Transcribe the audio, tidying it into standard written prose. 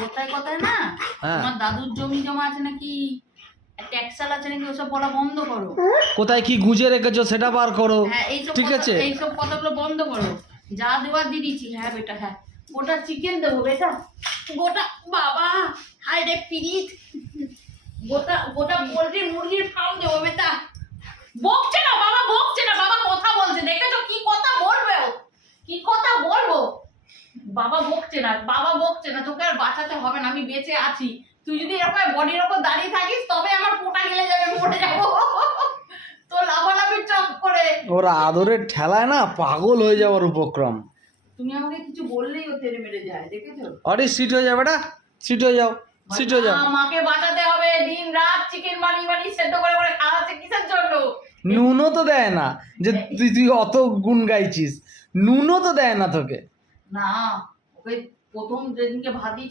কোথায় কোথায় না তোমার দাদুর জমি জমা আছে নাকি, ট্যাক্সাল আছে নাকি, ওসব বলা বন্ধ করো। কোথায় কি গুজে রেখেছো সেটা বার করো। হ্যাঁ এইসব ঠিক আছে, এইসব কথাগুলো বন্ধ করো। যা দেওয়ার দিয়ে দিচ্ছি। হ্যাঁ বেটা, হ্যাঁ গোটা চিকেন দেবো বেটা, গোটা। বাবা হায় রে পিরিত, গোটা গোটা পোলট্রি মুরগির ফার্ম দেবো বেটা। বকছে না বাবা, বকছে না বাবা, কথা বলছে। দেখেছো কি কথা বলবে ও, কি কথা বলবো। বাবা বকছে না, বাবা বকছে না। তোকে আর বাঁচাতে হবে না, আমি বেঁচে আছি। তুই যদি এরকম বডির ওপর দাঁড়িয়ে থাকিস তবে আমার পোটা গেলে যাবে, মরে যাবো। তো লাভালাভি চক করে ওরা আদরের ঠেলায় না পাগল হয়ে যাওয়ার উপক্রম। তুমি আমাকে কিছু বললেই ও তেরে মেরে যায়, দেখেছো? আরে সিট হয়ে যাবে বেটা, সিট হয়ে যাও, সিট হয়ে যাও। মাকে বাঁচাতে হবে, দিন রাত চিকেন বানিয়ে সেদ্ধ করে করে খাওয়াচ্ছে কিসের জন্য? নুনও তো দেয় না, যে তুই অত গুণ গাইছিস, নুনও তো দেয় না তোকে। না, ওকে প্রথম যেদিনকে ভাত দিয়েছি